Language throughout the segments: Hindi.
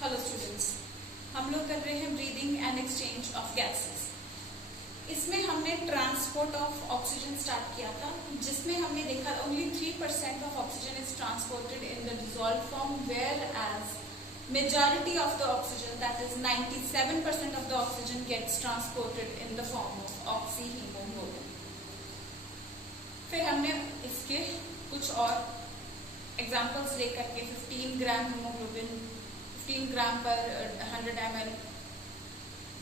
हेलो स्टूडेंट्स, हम लोग कर रहे हैं breathing and exchange of gases. इसमें हमने ट्रांसपोर्ट ऑफ ऑक्सीजन स्टार्ट किया था, जिसमें हमने देखा only 3% of oxygen is transported in the dissolve form, where as majority of the oxygen that is 97% of the oxygen gets transported in the form of oxy haemoglobin. फिर हमने इसके कुछ और एग्जाम्पल्स लेकर के 15 ग्राम हीमोग्लोबिन, 15 ग्राम पर 100 ml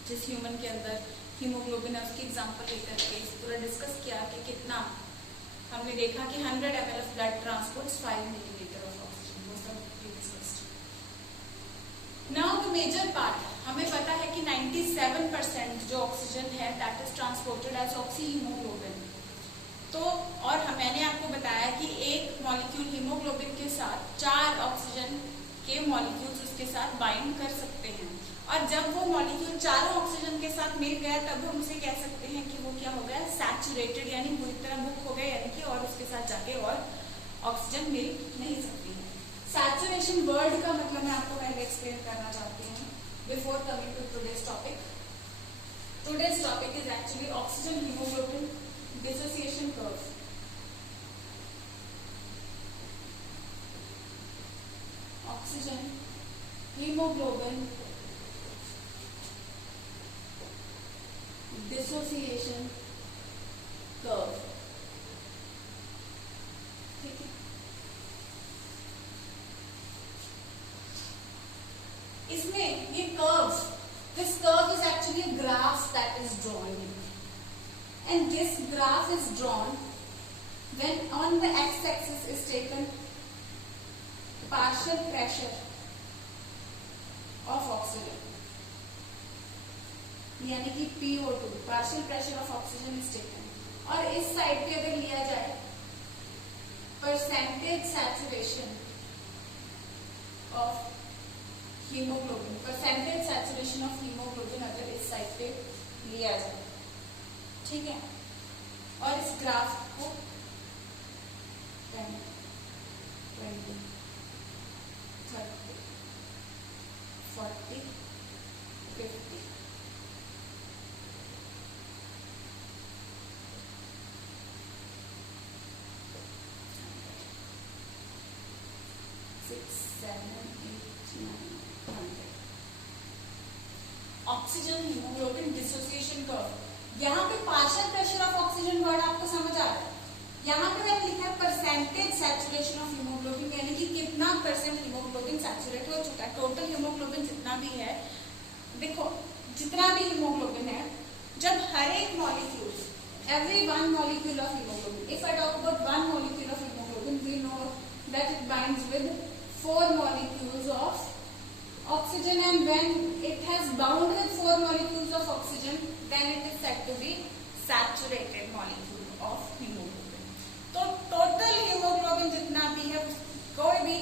जिस ह्यूमन के अंदर हीमोग्लोबिन है उसकी एग्जाम्पल लेकर के पूरा डिस्कस किया कि कितना हमने देखा कि 100 ml of blood transports 5 millilitre of oxygen. वो सब discussed. Now the major part, हमें पता है कि 97% जो ऑक्सीजन है that is transported as oxy haemoglobin. तो और मैंने आपको बताया कि एक मॉलिक्यूल हीमोग्लोबिन के साथ 4 ऑक्सीजन के मॉलिक्यूल्स उसके साथ बाइंड कर सकते हैं, और जब वो मॉलिक्यूल चारों ऑक्सीजन के साथ मिल गया तब हम उसे कह सकते हैं कि वो क्या हो गया, सैचुरेटेड, यानी पूरी तरह बुक हो गया, यानी कि और उसके साथ जाके और ऑक्सीजन मिल नहीं सकती है। सैचुरेशन वर्ड का मतलब मैं आपको पहले एक्सप्लेन करना चाहती हूँ before coming to today's topic. Today's topic is actually oxygen haemoglobin dissociation curve. Oxygen haemoglobin dissociation curve, ठीक है। इसमें ये curve, this curve is actually a graph that is drawn, and this graph is drawn when on the x-axis is taken partial pressure of oxygen, यानी कि PO2, partial pressure of oxygen is taken, और इस साइड पे अगर लिया जाए percentage saturation of haemoglobin, percentage saturation of haemoglobin अगर इस साइड पे लिया जाए, ठीक है, और इस ग्राफ को 10, 20, 30, 40, 50, ऑक्सीजन हीमोग्लोबिन डिसोसिएशन कर्व। यहाँ पे partial pressure of oxygen word आपको समझ आ रहा है। यहाँ पे मैंने लिखा है परसेंटेज सैचुरेशन ऑफ हीमोग्लोबिन, यानी कि कितना परसेंट हीमोग्लोबिन सैचुरेट हो चुका है। टोटल हीमोग्लोबिन जितना भी है, देखो जितना भी हीमोग्लोबिन है, जब हर एक molecule, every one molecule of hemoglobin, if I talk about one molecule of hemoglobin, we know that it binds with 4 molecules of oxygen, and when it has bound with 4 molecules of oxygen, then it is said to be saturated molecule of hemoglobin. तो टोटल हीमोग्लोबिन जितना भी है, कोई भी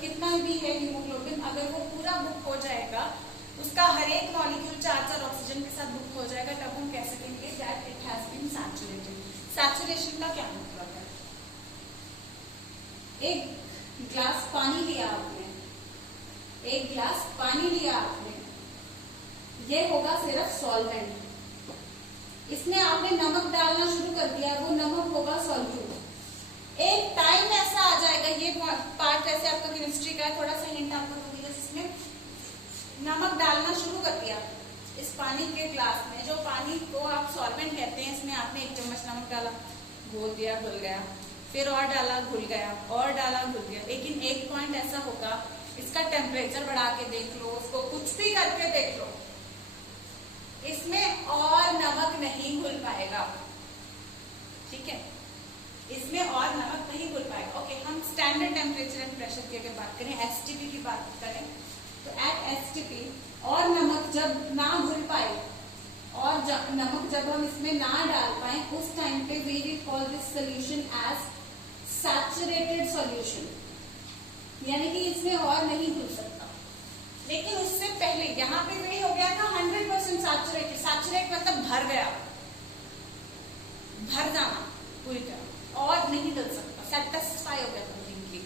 कितना भी है हीमोग्लोबिन, अगर वो पूरा बुक हो जाएगा, उसका हर एक मॉलिक्यूल 4 ऑक्सीजन के साथ बुक हो जाएगा, तब हम कह सकेंगे that it has been saturated. Saturation का क्या मतलब है? एक गिलास पानी लिया आपने, एक गिलास पानी लिया आपने, ये होगा सिर्फ सॉल्वेंट। इसमें आपने नमक डालना शुरू कर दिया, वो नमक होगा सॉल्यूट। एक टाइम ऐसा आ जाएगा, ये पार्ट ऐसे आपका केमिस्ट्री का है, थोड़ा सा हिंट आपको दूंगी, जिसमें नमक डालना शुरू कर दिया इस पानी के ग्लास में, जो पानी को आप सॉल्वेंट कहते हैं, इसमें आपने 1 चम्मच नमक डाला, घोल दिया, घुल गया, फिर और डाला, घुल गया, और डाला, घुल गया। लेकिन एक पॉइंट ऐसा होगा, इसका टेम्परेचर बढ़ा के देख लो, उसको कुछ भी करके देख लो, इसमें और नमक नहीं घुल पाएगा, ठीक है, इसमें और नमक नहीं घुल पाएगा। ओके, हम स्टैंडर्ड टेम्परेचर एंड प्रेशर की अगर बात करें, एसटीपी की बात करें, तो एट एसटीपी और नमक जब ना घुल पाए, और नमक जब हम इसमें ना डाल पाए, उस टाइम पे we will call this solution as saturated solution, यानी कि इसमें और नहीं घुल सकता। लेकिन उससे पहले यहाँ पे वही हो गया था 100% सैचुरेटेड। सैचुरेट मतलब भर गया, भर जाना पूरी तरह, और नहीं डल सकता, सेटिस्फाई हो गया कंप्लीटली,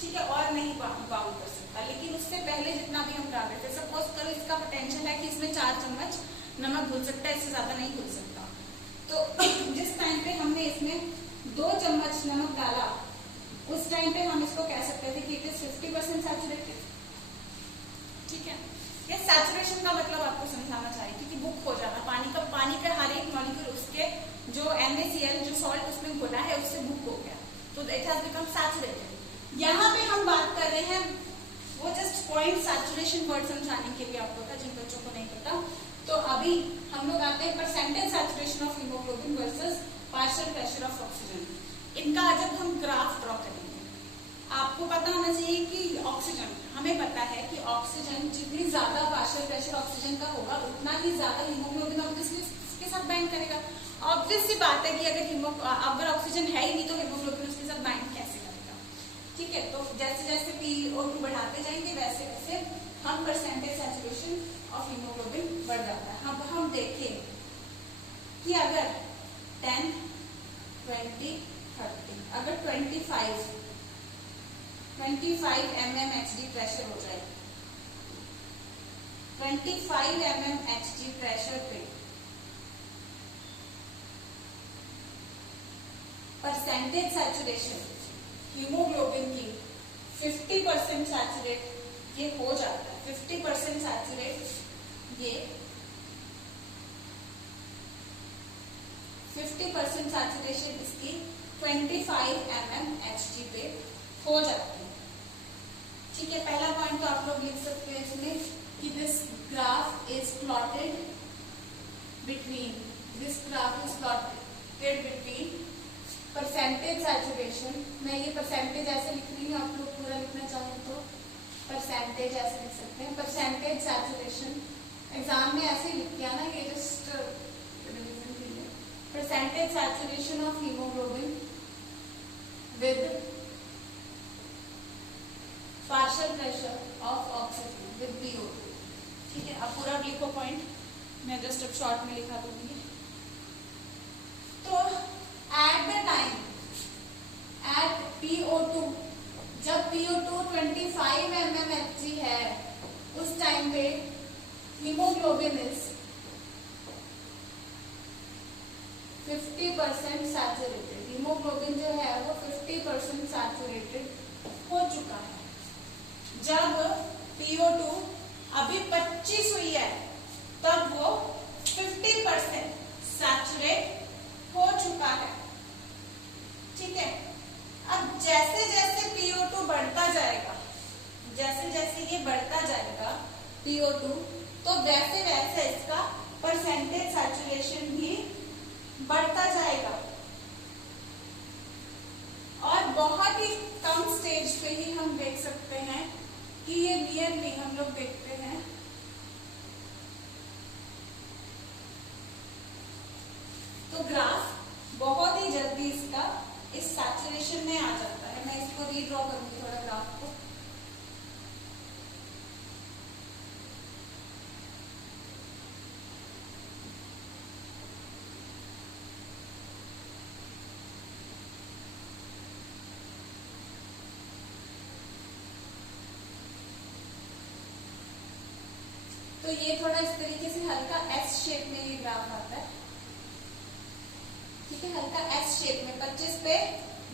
ठीक है, और नहीं बाउंड कर सकता। सकता, लेकिन उससे पहले जितना भी हम डाल रहे थे, सपोज करो इसका पोटेंशियल है कि इसमें 4 चम्मच नमक घुल सकता है, इससे ज्यादा नहीं घुल सकता। तो जिस टाइम पे हमने इसमें 2 चम्मच नमक डाला, उस टाइम पे हम इसको कह सकते थे कि इट इज 50% सैचुरेटेड। ठीक है, ये सैचुरेशन का मतलब आपको समझाना चाहिए, क्योंकि बुक हो जाना पानी का हर एक मॉलिक्यूल उसके जो NaCl जो सॉल्ट उसमें घुला है उससे बुक हो गया, तो इट हैज बिकम सैचुरेटेड। यहाँ पे हम बात कर रहे हैं, वो जस्ट पॉइंट सैचुरेशन वर्ड समझाने के लिए आपको था, जिन बच्चों को नहीं पता। तो अभी हम लोग आते हैं percentage saturation of haemoglobin versus partial pressure of oxygen. इनका जब हम ग्राफ ड्रॉ करेंगे, आपको पता होना चाहिए कि ऑक्सीजन, हमें पता है कि ऑक्सीजन जितनी ज्यादा पार्शियल प्रेशर ऑक्सीजन का होगा उतना ही ज्यादा हीमोग्लोबिन ऑब्वियसली उसके साथ बाइंड करेगा। ऑब्वियस सी बात है कि अगर ऑक्सीजन है ही नहीं तो हीमोग्लोबिन उसके साथ बाइंड कैसे करेगा। ठीक है, तो जैसे जैसे PO2 बढ़ाते जाएंगे वैसे वैसे हम परसेंटेज सैचुरेशन ऑफ हीमोग्लोबिन बढ़ जाता है। अब हम देखें कि अगर 10, 20, 30, अगर 25 mmHg प्रेशर हो जाए, 25 mmHg प्रेशर पे परसेंटेज सैचुरेशन हीमोग्लोबिन की 50% सैचुरेट ये हो जाता है। 50% सैचुरेट ये 50% सैचुरेशन इसकी 25 mmHg पे हो जाती है। ठीक है, पहला पॉइंट तो आप लोग लिख सकते हैं इसमें कि this graph is plotted between percentage saturation. मैं ये परसेंटेज ऐसे लिख रही हूँ, आप लोग पूरा लिखना चाहें तो परसेंटेज ऐसे लिख सकते हैं। परसेंटेज सैचुरेशन एग्जाम में ऐसे लिख किया ना, ये just percentage saturation of haemoglobin with partial pressure of oxygen with PO2। ठीक है, अब पूरा लिखो पॉइंट, मैं जस्ट अब शॉर्ट में लिखा दूंगी। तो at the time eight PO2, जब PO2 25 mmHg है, उस टाइम पे हीमोग्लोबिन इज 50% सैचुरेटेड। हीमोग्लोबिन जो है वो 50% सैचुरेटेड हो चुका है। जब PO2 अभी 25 हुई है तब वो 50% सैचुरेट हो चुका है। ठीक है, अब जैसे जैसे PO2 बढ़ता जाएगा, जैसे जैसे ये बढ़ता जाएगा PO2, तो वैसे वैसे इसका परसेंटेज सैचुरेशन भी बढ़ता जाएगा, और बहुत ही कम स्टेज पे ही हम देख सकते हैं कि ये नियरली हम लोग देखते हैं तो ग्राफ बहुत ही जल्दी इसका इस सैचुरेशन में आ जाता है। मैं इसको रीड्रॉ करूंगी थोड़ा ग्राफ को। तो ये थोड़ा इस तरीके से हल्का S शेप में ये ग्राफ आता है। ठीक है, हल्का S शेप में 25 पे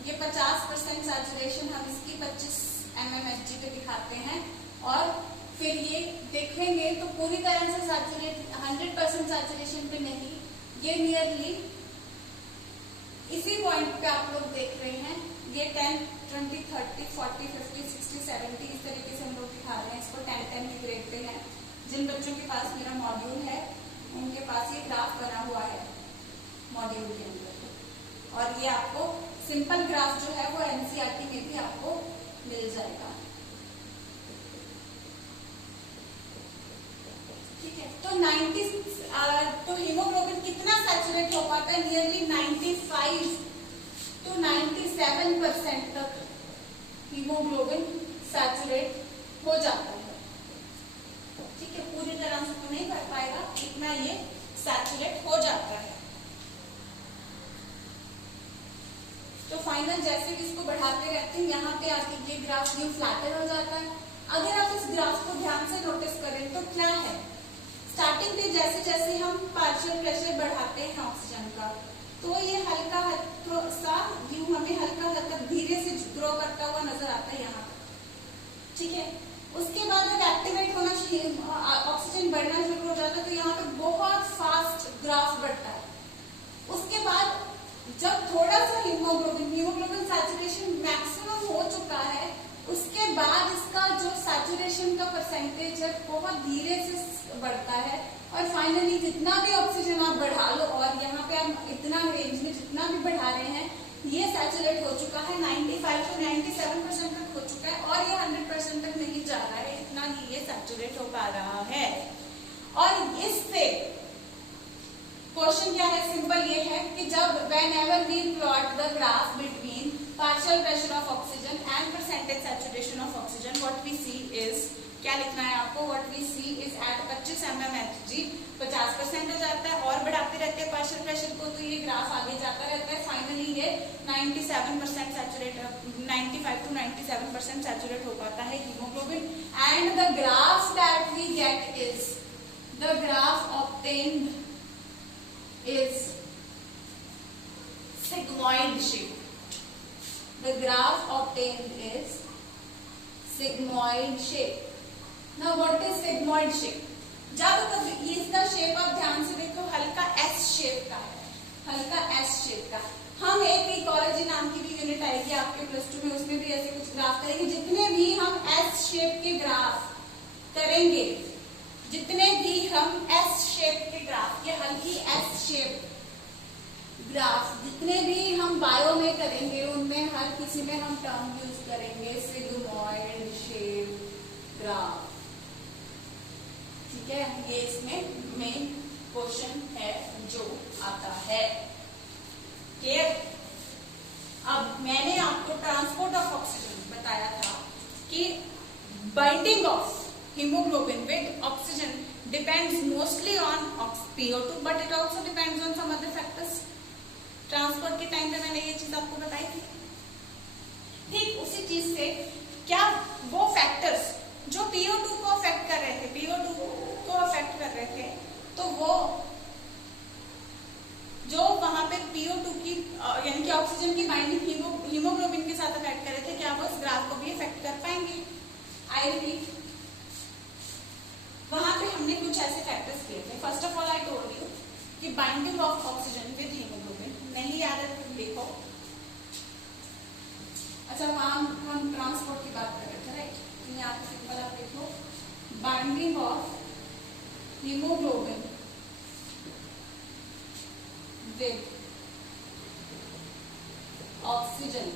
ये 50% सैचुरेशन हम इसकी 25 mmHg पे दिखाते हैं, और फिर ये देखेंगे तो पूरी तरह से सैचुरेट 100% सैचुरेशन पे नहीं, ये नियरली इसी पॉइंट पे आप लोग देख रहे हैं। ये 10, 20, 30, 40, 50, 60, 70 इस तरीके से हम लोग दिखा रहे हैं। इसको 10 की ग्रेड पे है। जिन बच्चों के पास मेरा मॉड्यूल है उनके पास ये ग्राफ बना हुआ है मॉड्यूल के अंदर, और ये आपको सिंपल ग्राफ जो है वो NCERT में भी आपको मिल जाएगा। ठीक है, तो 90 तो हीमोग्लोबिन कितना सैचुरेट हो पाता है? नियरली 95 to 97% तक हीमोग्लोबिन सैचुरेट हो जाता है। ठीक है, पूरी तरह से तो नहीं कर पाएगा, इतना ये सैचुरेट हो जाता है। तो फाइनल जैसे भी इसको बढ़ाते रहते हैं, यहाँ पे आके ये ग्राफ न्यू फ्लैटर हो जाता है। अगर आप इस ग्राफ को ध्यान से नोटिस करें तो क्या है, स्टार्टिंग पे जैसे जैसे हम पार्शियल प्रेशर बढ़ाते हैं ऑक्सीजन का, तो ये हल्का सा यूं हमें हल्का हल्का धीरे से ग्रो करता हुआ नजर आता है यहाँ तक, ठीक है। उसके बाद जब एक्टिवेट होना ऑक्सीजन बढ़ना शुरू हो जाता है तो यहाँ पे बहुत फास्ट ग्राफ बढ़ता है। उसके बाद जब थोड़ा सा हीमोग्लोबिन सैचुरेशन मैक्सिमम हो चुका है, उसके बाद इसका जो सैचुरेशन का परसेंटेज है बहुत धीरे से बढ़ता है और फाइनली जितना भी ऑक्सीजन आप बढ़ा लो, और यहाँ पे हम इतना रेंज में जितना भी बढ़ा रहे हैं ये सैचुरेट हो चुका है, 95 to 97% तक हो चुका है और ये 100% तक नहीं जा रहा है, इतना ही ये सैचुरेट हो पा रहा है। और इससे क्वेश्चन क्या है, सिंपल ये है कि जब whenever we plot the graph between partial pressure of oxygen and percentage saturation of oxygen, what we see is, क्या लिखना है आपको, what we see is at 25 mmHg 50% हो जाता है और बढ़ाते रहते हैं पार्शियल प्रेशर को, तो ये ग्राफ आगे जाता रहता है, फाइनली ये 97% सैचुरेट, 95 to 97% सैचुरेट हो पाता है haemoglobin. And the graph that we get is, the graph obtained is sigmoid shape. The graph obtained is sigmoid shape. Now what is sigmoid shape? जब कभी इसका शेप आप ध्यान से देखो हल्का S शेप का है, हल्का S शेप का। हम एक इकोलॉजी नाम की भी यूनिट आएगी आपके +2 में, उसमें भी ऐसे कुछ ग्राफ करेंगे। जितने भी हम S शेप के ग्राफ करेंगे, जितने भी हम S शेप के ग्राफ, ये हल्की S शेप ग्राफ जितने भी हम बायो में करेंगे, उनमें हर किसी में हम टर्म यूज करेंगे सिग्मॉइड शेप ग्राफ, ठीक है। ये इसमें मेन क्वेश्चन है जो आता है, क्लियर। अब मैंने आपको ट्रांसपोर्ट ऑफ ऑक्सीजन बताया था कि binding of hemoglobin with oxygen depends mostly on PO2, but it also depends on some other factors. Transport के टाइम पे मैंने ये चीज आपको बताई थी। ठीक उसी चीज से क्या वो फैक्टर्स जो PO2 को अफेक्ट कर रहे थे, PO2 को अफेक्ट कर रहे थे, तो वो जो वहां पे PO2 की यानी कि ऑक्सीजन की बाइंडिंग हीमोग्लोबिन के साथ अफेक्ट कर रहे थे, क्या वो इस ग्राफ को भी अफेक्ट कर पाएंगे? आई रिपीट, वहां पे हमने कुछ ऐसे फैक्टर्स किए थे। First of all I told you कि binding of oxygen with haemoglobin, नहीं याद है तो देखो। अच्छा वहां हम ट्रांसपोर्ट की बात कर रहे थे, राइट। यहाँ पे सिंपल आप देखो, binding of haemoglobin with oxygen,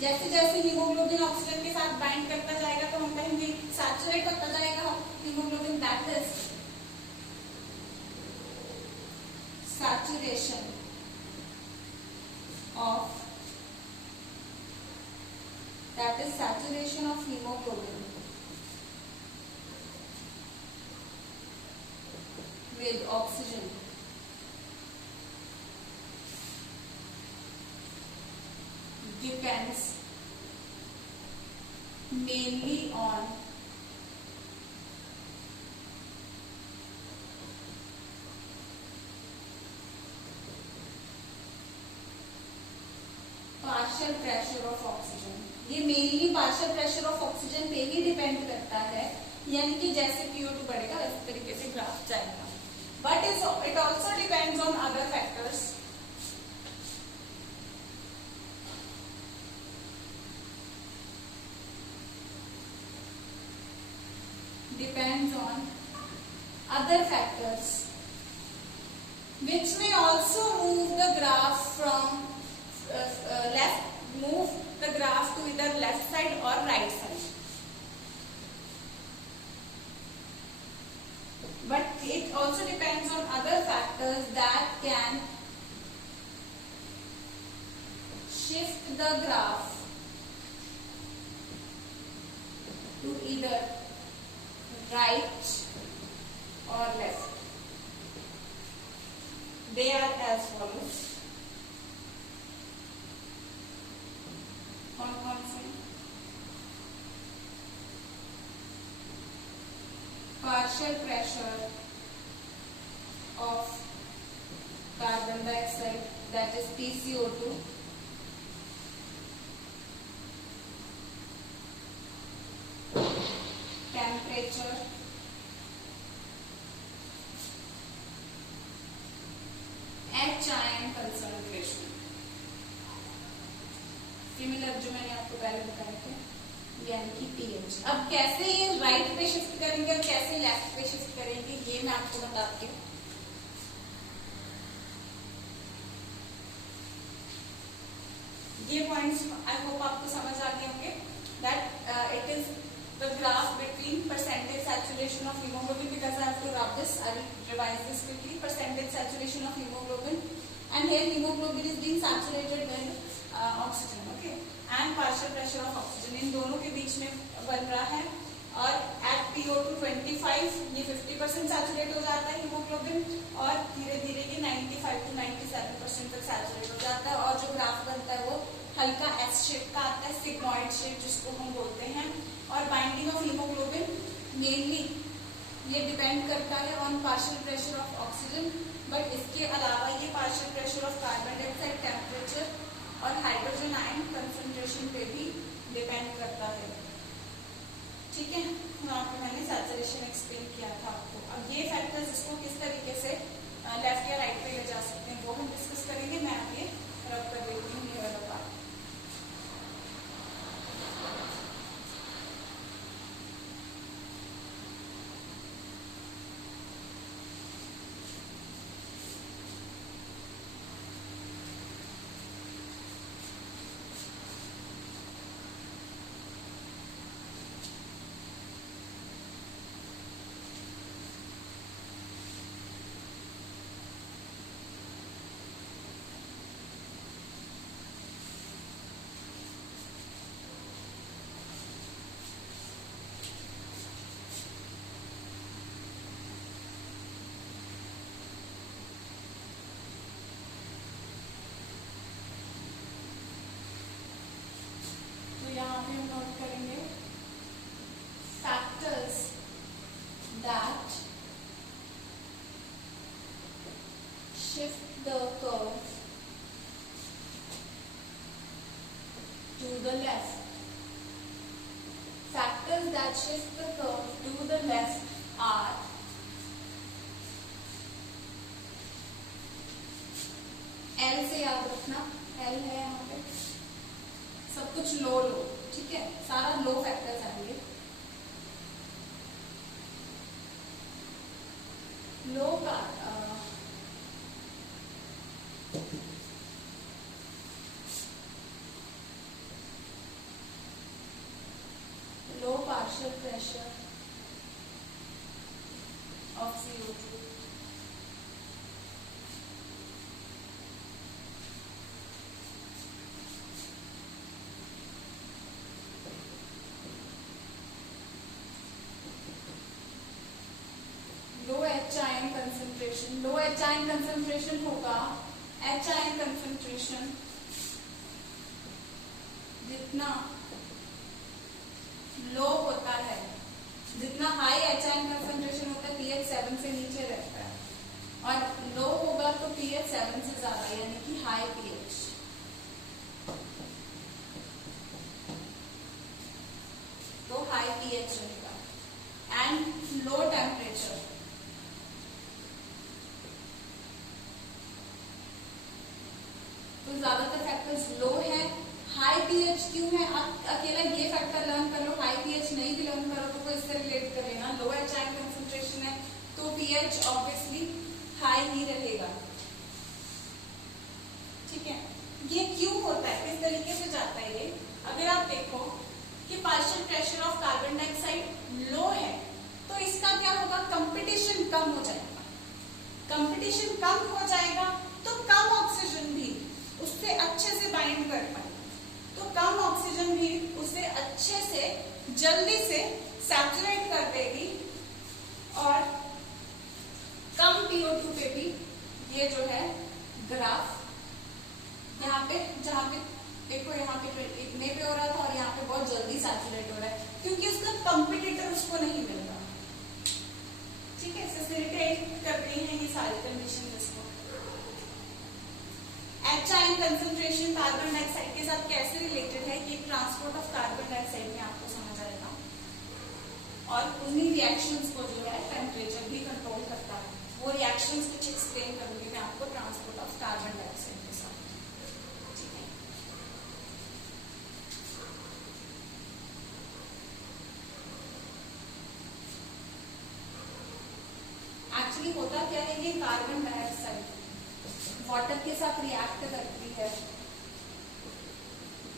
जैसे जैसे हीमोग्लोबिन ऑक्सीजन के साथ बाइंड करता जाएगा तो हम कहेंगे सैचुरेट होता जाएगा haemoglobin, that is saturation of, that is saturation of haemoglobin with oxygen depends mainly on partial pressure of oxygen। ये mainly partial pressure of oxygen पे ही डिपेंड करता है, यानी कि जैसे PO2 बढ़ेगा इस तरीके से ग्राफ जाएगा। But it also depends on other factors, depends on other factors which may also move the graph from move the graph to either left side or right side, but it also depends on other factors that can shift the graph to either right or left. They are as follows. कौन कौन से? partial pressure of carbon dioxide, that is PCO2, temperature, H concentration, similar जो मैंने आपको पहले बताए थे, यानी कि pH। अब कैसे ये राइट पे शिफ्ट करेंगे और कैसे लेफ्ट पे शिफ्ट करेंगे ये मैं आपको बताती हूँ। ये पॉइंट्स आई होप आपको समझ आ गए होंगे। That it is the graph between percentage saturation of haemoglobin, because I have to rub this, I will revise this quickly. Percentage saturation of haemoglobin and here haemoglobin is being saturated with oxygen, okay, and partial pressure of oxygen, इन दोनों के बीच में बन रहा है। और एट PO2 25 ये 50% सैचुरेट हो जाता है हीमोग्लोबिन, और धीरे धीरे ये 95 to 97% तक सैचुरेट हो जाता है। और जो ग्राफ बनता है वो हल्का एस शेप का आता है, सिग्मॉइड शेप जिसको हम बोलते हैं। और बाइंडिंग ऑफ हीमोग्लोबिन मेनली ये डिपेंड करता है on partial pressure of oxygen, but इसके अलावा ये partial pressure of carbon dioxide, temperature और हाइड्रोजन आयन कंसंट्रेशन पे भी डिपेंड करता है। ठीक है, वहाँ पे मैंने सैचुरेशन एक्सप्लेन किया था आपको। अब ये फैक्टर्स इसको किस तरीके से लेफ्ट या राइट पे ले जा सकते हैं वो हम डिस्कस करेंगे। मैं अब ये रब कर देती हूँ ये वाला पार्ट। यहाँ पे हम नोट करेंगे factors that shift the curve to the left. Factors that shift the curve to the left are L से याद रखना, एल है यहाँ पे सब कुछ लो लो, ठीक है, सारा लो फैक्टर्स आएंगे। लो का low partial pressure of CO2, low H ion concentration होगा। H आयन कंसंट्रेशन जितना लो होता है, जितना हाई H आयन कंसंट्रेशन होता है pH 7 से नीचे रहता है, और लो होगा तो pH 7 से ज्यादा, यानी कि हाई pH। तो हाई pH रहेगा एंड लो टेम्परेचर। तो ज्यादातर फैक्टर्स लो है। हाई पीएच क्यों है? आप अकेला ये फैक्टर लर्न कर लो, हाई पीएच नहीं भी लर्न करो तो इससे रिलेट कर लेना। लो एच आयन कंसंट्रेशन है तो पीएच ऑब्वियसली हाई ही रहेगा। ठीक है, ये क्यों होता है, किस तरीके से जाता है ये? अगर आप देखो कि partial pressure of carbon dioxide low है तो इसका क्या होगा, कंपटीशन कम हो जाएगा। कंपटीशन कम हो जाएगा तो कम ऑक्सीजन भी उससे अच्छे से बाइंड कर पाएगा, तो कम ऑक्सीजन भी उसे अच्छे से जल्दी से सैचुरेट कर देगी और कम PO2 पे भी ये जो है ग्राफ यहाँ पे, जहाँ पे देखो यहाँ पे इतने पे हो रहा था और यहाँ पे बहुत जल्दी सैचुरेट हो रहा है क्योंकि उसका कंपटीटर उसको नहीं मिल रहा। फैसिलिटेट कर रही हैं ये सारी कंडीशन इसको। H ion concentration carbon dioxide के साथ कैसे रिलेटेड है ये ट्रांसपोर्ट ऑफ कार्बन डाइऑक्साइड में आपको समझ आएगा, और उन्हीं रिएक्शंस को जो है टेम्परेचर भी कंट्रोल करता है। वो रिएक्शंस कुछ एक्सप्लेन करूंगी मैं आपको ट्रांसपोर्ट ऑफ कार्बन डाइऑक्साइड के साथ, ठीक है। एक्चुअली होता क्या है, ये कार्बन डाइऑक्साइड वाटर के साथ रिएक्ट करती है,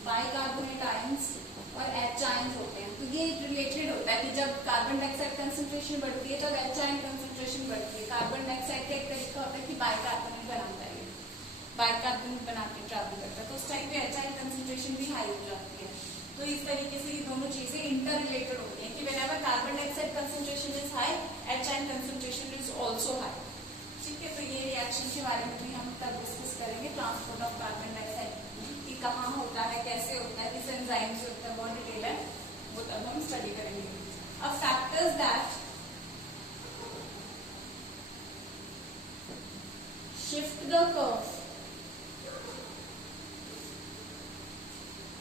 बाइकार्बोनेट आयंस और एच आयंस होते हैं। तो ये रिलेटेड होता है कि जब कार्बन डाइऑक्साइड कंसंट्रेशन बढ़ती है तब एच आयन कंसंट्रेशन बढ़ती है। कार्बन डाइऑक्साइड का एक तरीका होता है कि बाइकार्बोनेट बनाता है, बाइकार्बोनेट बना के ट्रैवल करता है, तो उस टाइम पे एच आयन कंसंट्रेशन भी हाई हो जाती है। तो इस तरीके से ये दोनों चीजें इंटर रिलेटेड होती है कि whenever carbon dioxide concentration is high, H ion concentration is also high, ठीक है। तो ये रिएक्शन के बारे में भी हम तब डिस्कस करेंगे, ट्रांसपोर्ट ऑफ कार्बन डाइऑक्साइड कि कहाँ होता है, कैसे होता है, किस एंजाइम से होता है, बहुत डिटेल है, वो तब हम स्टडी करेंगे। अब factors that shift the curve,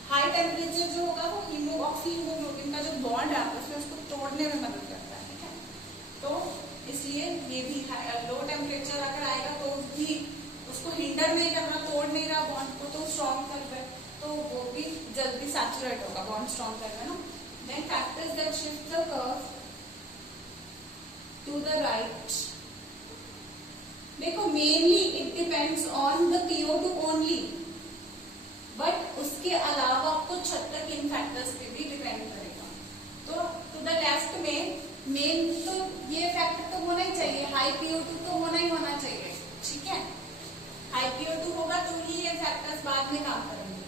high temperature जो होगा वो ऑक्सी हीमोग्लोबिन का जो बॉन्ड है आपस में उसको तोड़ने में मदद करता है, ठीक है। तो इसलिए ये भी लो टेम्परेचर अगर आएगा तो भी उसको हिंडर नहीं कर रहा, तोड़ नहीं रहा बॉन्ड को, तो स्ट्रॉन्ग कर रहा है, तो वो भी जल्दी सैचुरेट होगा, बॉन्ड स्ट्रॉन्ग कर रहा है ना। Then factors that shift the curve to the right, देखो mainly it depends on the CO2 only, but उसके अलावा कुछ हद तक इन फैक्टर्स पे भी डिपेंड करेगा। तो टू द लेफ्ट में मेन तो ये फैक्टर तो होना ही चाहिए, हाई CO2 तो होना ही होना चाहिए, ठीक है। हाई CO2 होगा तो ही ये फैक्टर्स बाद में काम करेंगे,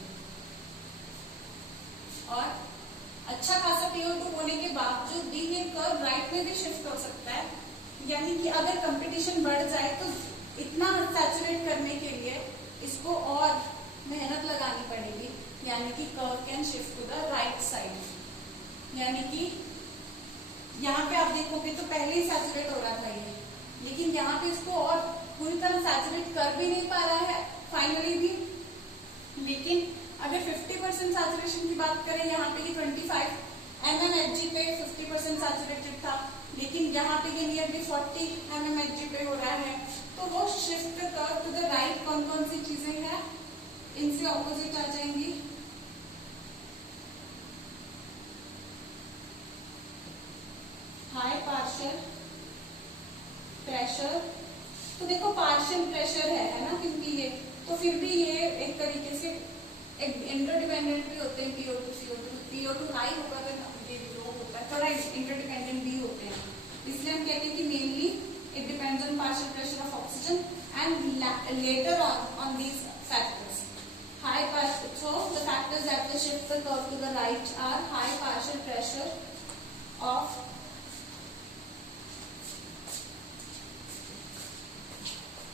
और अच्छा खासा CO2 होने के बावजूद भी ये कर्व राइट में भी शिफ्ट हो सकता है, यानी कि अगर कंपटीशन बढ़ जाए तो इतना सैचुरेट करने के लिए इसको और मेहनत लगानी पड़ेगी, यानी कि curve can shift to the right side, यानी कि यहाँ पे आप देखोगे तो पहले ही सैचुरेट हो रहा था ये, लेकिन यहाँ पे इसको और पूरी तरह सैचुरेट कर भी नहीं पा रहा है फाइनली भी। लेकिन अगर 50% सैचुरेशन की बात करें, यहाँ पे ये 25 mmHg पे 50% सैचुरेटेड था, लेकिन यहाँ पे ये नियरली 40 mmHg पे हो रहा है, तो वो shift curve to the right कौन कौन सी चीजें हैं, इनसे ऑपोजिट आ जाएंगी। हाई पार्शियल प्रेशर, तो देखो पार्शियल प्रेशर है ना, क्योंकि ये तो फिर भी ये एक तरीके से एक इंटरडिपेंडेंट भी होते हैं, CO2 हाई होगा तो ये लो होता है, थोड़ा इंटरडिपेंडेंट भी होते हैं, इसलिए हम कहते हैं कि mainly it depends on partial pressure of oxygen and later on these factors. High partial, so the factors that will shift the curve to the right are high partial pressure of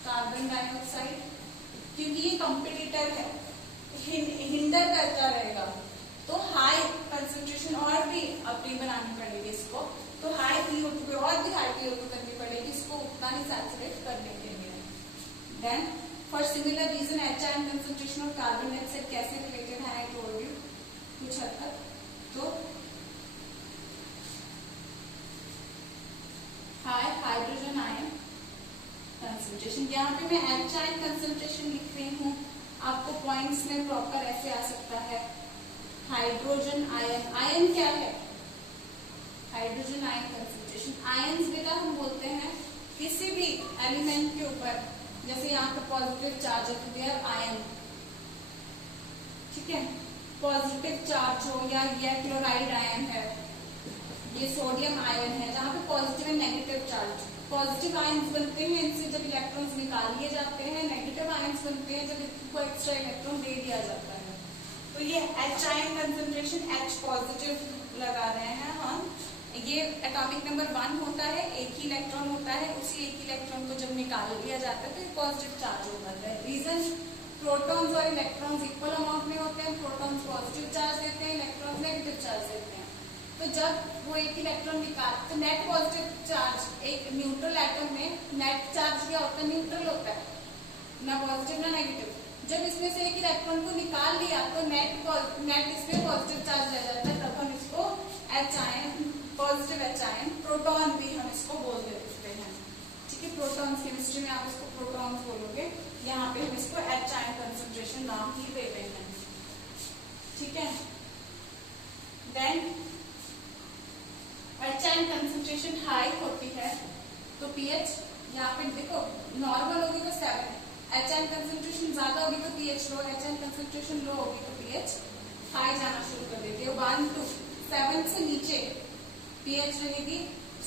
carbon dioxide, क्योंकि ये कॉम्पिटिटर है, हिंडर करता रहेगा, तो हाई कंसंट्रेशन और भी अपनी बनानी पड़ेगी इसको, तो हाई CO2 पे और भी हाई CO2 करनी पड़ेगी इसको उतना ही सैचुरेट करने के लिए। Then for similar reason H ion concentration of carbon dioxide कैसे रिलेटेड है, आई टोल्ड यू कुछ हद तक। तो हाई हाइड्रोजन आयन कंसंट्रेशन, यहाँ पे मैं एच आयन कंसंट्रेशन लिख रही हूँ, आपको पॉइंट्स में प्रॉपर ऐसे आ सकता है। हाइड्रोजन आयन, आयन क्या है, हाइड्रोजन आयन कंसंट्रेशन, आयन्स बेटा हम बोलते हैं किसी भी एलिमेंट के ऊपर, जैसे यहाँ पे पॉजिटिव चार्ज है आयन, ठीक है, पॉजिटिव चार्ज हो, या ये क्लोराइड आयन है, ये सोडियम आयन है, जहाँ पे positive and negative charge, positive ions बनते हैं इनसे जब इलेक्ट्रॉन्स निकाल लिए जाते हैं, नेगेटिव आयंस बनते हैं जब इनको एक्स्ट्रा इलेक्ट्रॉन दे दिया जाता है। तो ये H ion concentration H positive लगा रहे हैं हम, ये एटॉमिक नंबर 1 होता है, एक ही इलेक्ट्रॉन होता है, उसी एक इलेक्ट्रॉन को जब निकाल लिया जाता है तो ये पॉजिटिव चार्ज हो जाता है। रीजन प्रोटॉन्स और इलेक्ट्रॉन्स इक्वल अमाउंट में होते हैं, प्रोटॉन्स पॉजिटिव चार्ज देते हैं, इलेक्ट्रॉन्स नेगेटिव चार्ज देते हैं, तो जब वो एक इलेक्ट्रॉन निकाल, तो नेट पॉजिटिव चार्ज, एक न्यूट्रल एटम में नेट चार्ज क्या होता है, न्यूट्रल होता है, ना पॉजिटिव ना नेगेटिव। जब इसमें से एक इलेक्ट्रॉन को निकाल लिया तो नेट इसमें पॉजिटिव चार्ज रह जाता है, तब हम इसको H ion, positive H ion, proton भी हम इसको बोल देते हैं। ठीक है, प्रोटॉन केमिस्ट्री में आप इसको प्रोटॉन बोलोगे, यहाँ पे हम इसको एच आयन कंसंट्रेशन नाम ही देते हैं। ठीक है, then H ion concentration high होती है तो पीएच यहाँ पे देखो नॉर्मल होगी तो 7, एच आयन कंसंट्रेशन ज्यादा होगी तो पीएच लो, एच आयन कंसंट्रेशन लो होगी तो पीएच हाई जाना शुरू कर देती है। 1 to 7 से नीचे पीएच रहेगी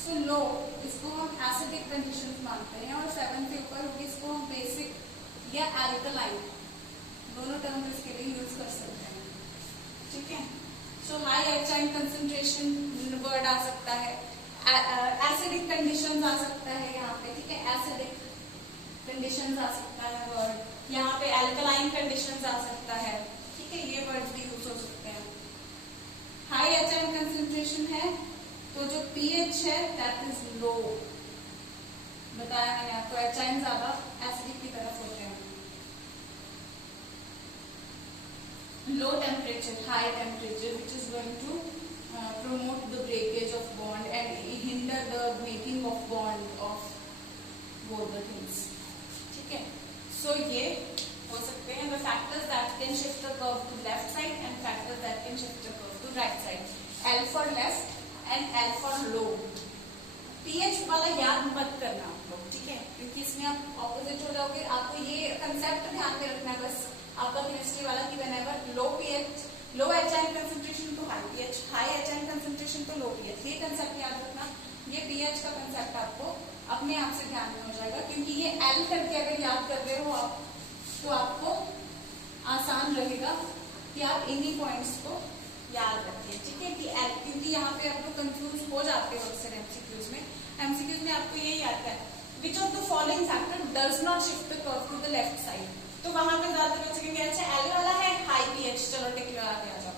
सो लो, इसको हम एसिडिक कंडीशन मानते हैं, और 7 के ऊपर होगी इसको हम बेसिक या एल्कलाइन, दोनों टर्म इसके लिए यूज कर सकते हैं। ठीक है, so high H ion concentration word आ सकता है, एसिडिक कंडीशंस आ सकता है यहाँ पे। ठीक है, एसिडिक कंडीशंस आ सकता है वर्ड, यहाँ पे एल्कलाइन कंडीशंस आ सकता है। ठीक है, ये वर्ड्स भी यूज हो सकते हैं। हाई एच आयन कंसंट्रेशन है तो जो पीएच है दैट इज लो, बताया मैंने आपको, एच आयन ज्यादा एसिडिक की तरफ होते हैं। Low temperature, high temperature, which is going to promote the breakage of bond and hinder the making of bond of both the things. ठीक है, so ये हो सकते हैं the factors that can shift the curve to left side and factors that can shift the curve to right side. L for left and L for low. pH वाला याद मत करना आप लोग, ठीक है, क्योंकि इसमें आप ऑपोजिट हो जाओगे। आपको ये कंसेप्ट ध्यान में रखना है बस आपका केमिस्ट्री वाला कि व्हेनेवर लो पीएच, लो एच आयन कंसंट्रेशन तो high pH, high H ion concentration तो लो पीएच, ये कंसेप्ट याद रखना। ये पीएच का कंसेप्ट आपको अपने आप से ध्यान में हो जाएगा, क्योंकि ये एल करके अगर याद कर रहे हो आप तो आपको आसान रहेगा कि आप इन्हीं पॉइंट्स को याद रखिए। ठीक है, कि एल, क्योंकि यहाँ पे आप लोग कंफ्यूज हो जाते हो अक्सर एमसीक्यूज में। एमसीक्यूज में आपको यही आता है which of the following factor does not shift the curve to the left side, तो वहां पे ज्यादातर बच्चे कहेंगे अच्छा एल वाला है हाई पीएच, चलो टिक लगा के आ जाओ।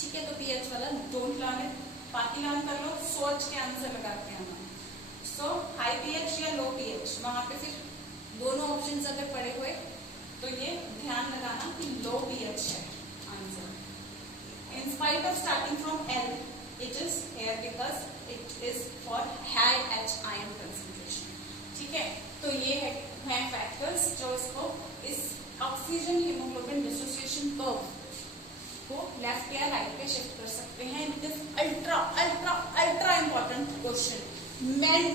ठीक है, तो पीएच वाला डोंट लर्न इट, बाकी लर्न कर लो, सोच के आंसर लगा के आना। सो हाई पीएच या लो पीएच, वहां पे फिर दोनों ऑप्शन अगर पड़े हुए तो ये ध्यान लगाना कि लो पीएच है answer. In spite of starting from L, it is here because it is for high H ion concentration. ठीक है, तो ये है फैक्टर्स जो इसको इस ऑक्सीजन हीमोग्लोबिन डिसोसिएशन कर्व को लेफ्ट या राइट पे शिफ्ट कर सकते हैं। It is ultra ultra ultra important question,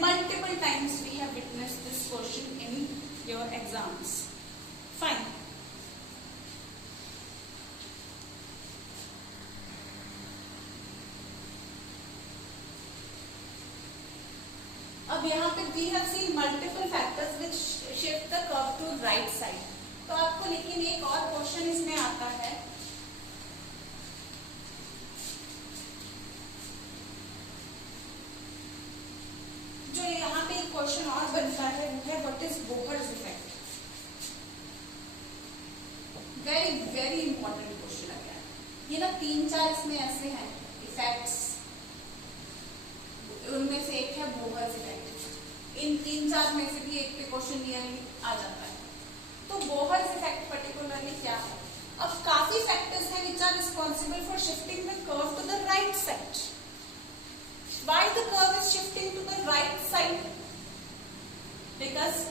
multiple times we have witnessed this question in your exams. Fine, अब यहाँ पे we have seen multiple factors which shift the curve to right side. तो आपको लेकिन एक और क्वेश्चन इसमें आता है, जो यहाँ पे एक क्वेश्चन और बनता है वो है what is Bohr's effect. Very very important question है ये ना, 3-4 इसमें ऐसे हैं इफेक्ट्स, उनमें से एक है बोहर्स इफेक्ट। इन 3-4 में से भी एक पे क्वेश्चन नियरली आ जाता है। तो बोहर्स इफेक्ट पर्टिकुलरली क्या है? अब काफी फैक्टर्स हैं which are responsible for shifting the curve to the right side. Why the curve is shifting to the right side? Because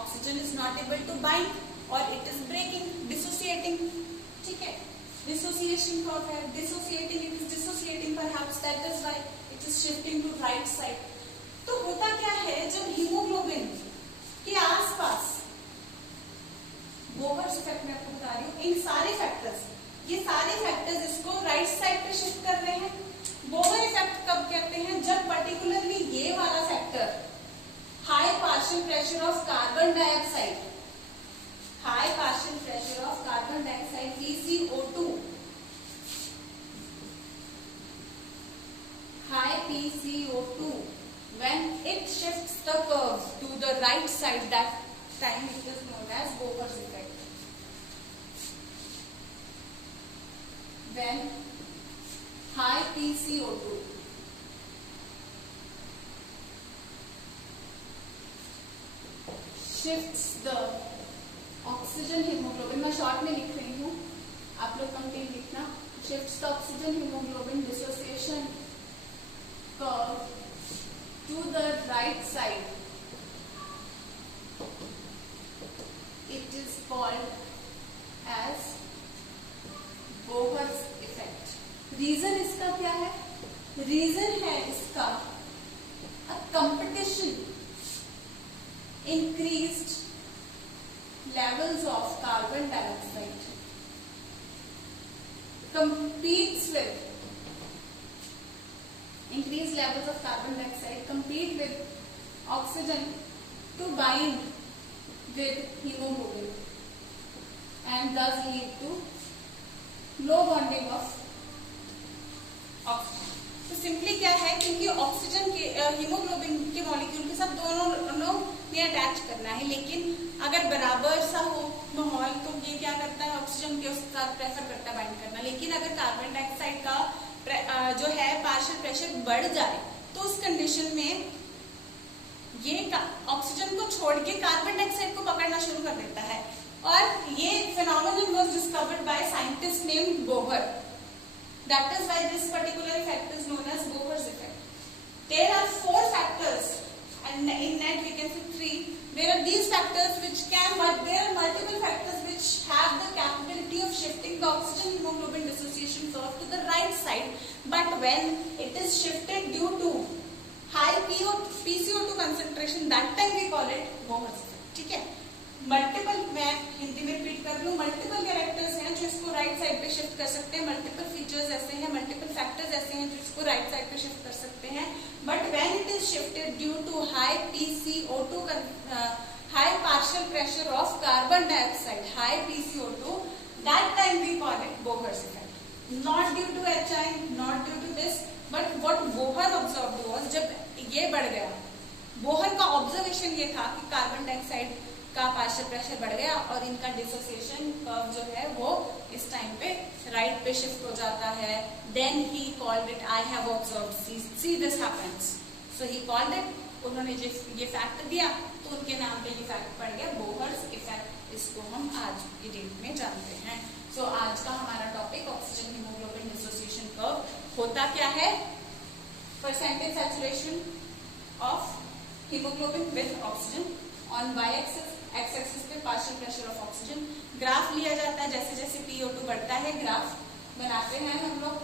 oxygen is not able to bind or it is breaking, dissociating. ठीक है, dissociation curve है, dissociating, it is dissociating perhaps, that is why it is shifting to right side. तो होता क्या है जब हीमोग्लोबिन के आसपास, बोहर्स इफेक्ट मैं आपको बता रही हूँ, इन सारे फैक्टर्स, ये सारे फैक्टर्स इसको राइट साइड पे शिफ्ट कर रहे हैं। बोहर इफेक्ट कब कहते हैं? जब पर्टिकुलरली ये वाला factor high partial pressure of carbon dioxide, high partial pressure of carbon dioxide PCO2, high PCO2, when it shifts the curve to the right side, that time it is known as Bohr's effect. When high PCO2 shifts the oxygen hemoglobin, मैं शॉर्ट में लिख रही हूँ, आप लोग कंप्लीट लिखना, shifts the oxygen hemoglobin dissociation curve to the right side. It is called as Bohr's effect. Reason इसका क्या है? रीजन है इसका a competition, increased levels of carbon dioxide competes with increased levels of carbon dioxide compete with oxygen to bind with hemoglobin and thus lead to low bonding of oxygen. तो सिंपली क्या है, क्योंकि ऑक्सीजन के हीमोग्लोबिन के मॉलिक्यूल के साथ दोनों ने अटैच करना है, लेकिन अगर बराबर सा हो माहौल तो ये क्या करता है, ऑक्सीजन के साथ प्रेफर करता है बाइंड करना. लेकिन अगर कार्बन डाइऑक्साइड का जो है पार्शियल प्रेशर बढ़ जाए तो उस कंडीशन में ये ऑक्सीजन को छोड़ के कार्बन डाइऑक्साइड को पकड़ना शुरू कर देता है. और ये phenomenon was discovered by scientist named Bohr. That is why this particular effect is known as Bohr's effect. There are 4 factors, and in that we can see 3. There are these factors which can, but there are multiple factors which have the capability of shifting the oxygen hemoglobin dissociation curve to the right side. But when it is shifted due to high PCO2 concentration, that time we call it Bohr's effect. ठीक है? मल्टीपल, मैं हिंदी में रिपीट कर लूं, मल्टीपल कैरेक्टर्स हैं जो इसको राइट साइड पे शिफ्ट कर सकते हैं, मल्टीपल फीचर्स ऐसे हैं, मल्टीपल फैक्टर्स ऐसे हैं जो इसको राइट साइड पे शिफ्ट कर सकते हैं. But when it is shifted due to high PCO2, high partial pressure of carbon dioxide, high PCO2, that time we call it Bohr's effect. Not due to HI, not due to this, but what Bohr observed was, जब ये बढ़ गया, बोहर का ऑब्जर्वेशन ये था कि कार्बन डाइऑक्साइड का पार्शियल प्रेशर बढ़ गया और इनका डिसोसिएशन कर्व जो है वो इस टाइम पे राइट पे शिफ्ट हो जाता है. Then he called it, I have observed, see this happens, so he called it. उन्होंने ये फैक्ट दिया तो उनके नाम पे ये फैक्ट पड़ गया बोहर्स इफेक्ट. इसको हम आज की डेट में जानते हैं. सो आज का हमारा topic oxygen haemoglobin dissociation curve होता क्या है, percentage saturation of haemoglobin with oxygen on Y axis, X axis पे partial pressure of oxygen. Graph लिया जाता है, जैसे जैसे PO2 बढ़ता है ग्राफ बनाते हैं हम लोग.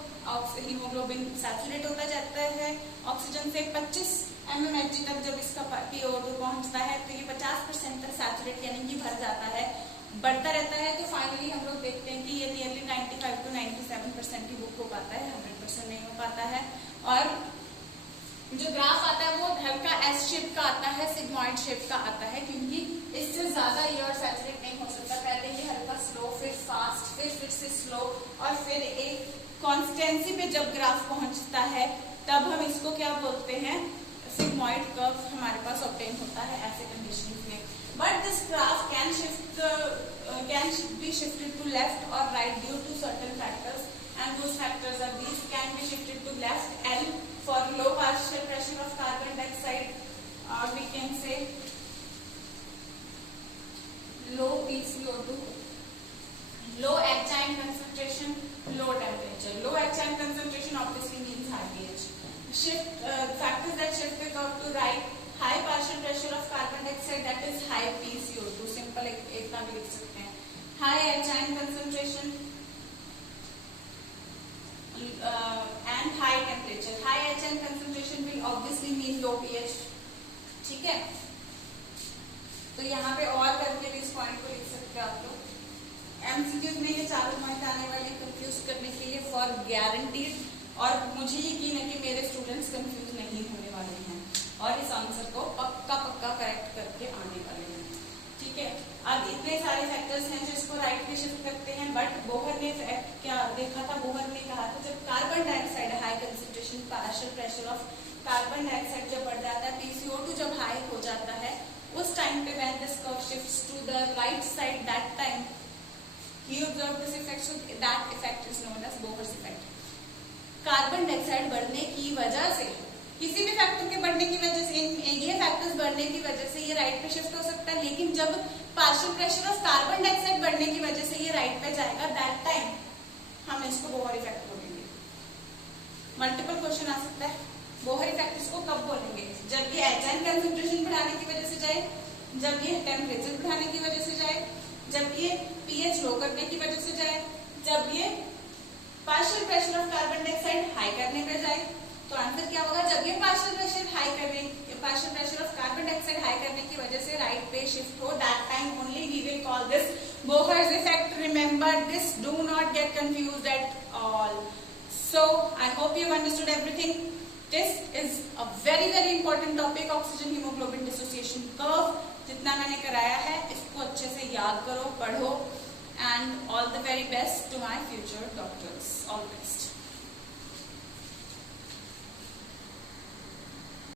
हीमोग्लोबिन सैचुरेट होता जाता है ऑक्सीजन से 25 mmHg तक. जब इसका PO2 पहुंचता है तो ये 50% तक सैचुरेट यानी कि भर जाता है, बढ़ता रहता है. तो फाइनली हम लोग देखते हैं कि ये नियरली 95 to 97% ही बुक हो पाता है, 100% नहीं हो पाता है. और जो ग्राफ आता है वो हल्का एस शेप का आता है, सिग्मॉइड शेप का आता है, क्योंकि इससे ज्यादा ये और सैचुरेट नहीं हो सकता. पहले ये हल्का स्लो, फिर फास्ट, फिर से स्लो, और फिर एक कॉन्स्टेंसी पे जब ग्राफ पहुंचता है तब हम इसको क्या बोलते हैं, सिग्मॉइड कर्व हमारे पास ऑब्टेन होता है ऐसे कंडीशन में. But this graph can be shifted to left और right due to certain factors, and those factors are these. Can be shifted to left, L for low partial pressure of carbon dioxide, or we can say low PCO2, low HI concentration, low temperature. Low HI concentration obviously means high pH. Shift factors that shift the curve to right, high partial pressure of carbon dioxide, that is high PCO2. Simple एक का भी लिख सकते हैं. High HI concentration and high temperature. High HI concentration will obviously mean low pH. ठीक है, तो यहाँ पे और करके भी इस पॉइंट को लिख सकते हैं आप लोग. MCQs में ये चारों पॉइंट आने वाले कंफ्यूज करने के लिए फॉर गारंटीड, और मुझे यकीन है कि मेरे स्टूडेंट्स कंफ्यूज नहीं होने वाले हैं और इस आंसर को पक्का करेक्ट करके आने वाले हैं. ठीक है, अब इतने सारे फैक्टर्स हैं जो इसको राइट पे शिफ्ट करते हैं. बट बोहर ने क्या देखा था, बोहर ने कहा था जब carbon dioxide high concentration partial pressure of carbon dioxide जब बढ़ जाता है, PCO2 जब हाई हो जाता है, उस टाइम पे when this curve shifts to the right side, that time he observed this effect, so that effect is known as Bohr's effect. वजह से, किसी भी फैक्टर के बढ़ने की वजह से, ये फैक्टर्स बढ़ने की वजह से ये राइट पे शिफ्ट हो सकता है, लेकिन जब partial pressure of carbon dioxide बढ़ने की वजह से ये राइट पे जाएगा, दैट टाइम हम इसको बोहर इफेक्ट बोलेंगे। मल्टीपल क्वेश्चन आ सकता है, बोहर इफेक्ट इसको कब बोलेंगे? जब ये एचआईएन कंसंट्रेशन बढ़ाने की वजह से जाए, जब ये टेम्परेचर बढ़ाने की वजह से जाए, जब ये पीएच लो करने की वजह से जाए, जब ये partial pressure of carbon dioxide high करने पे जाए। तो आंसर क्या होगा? जब ये partial pressure of carbon dioxide high करने की वजह से राइट पे शिफ्ट हो, that time only we will call this Bohr's effect. Remember this, do not get confused at all. So I hope you understood everything. This is a very very important topic, oxygen haemoglobin dissociation curve. जितना मैंने कराया है इसको अच्छे से याद करो, पढ़ो, and all the very best to my future doctors. All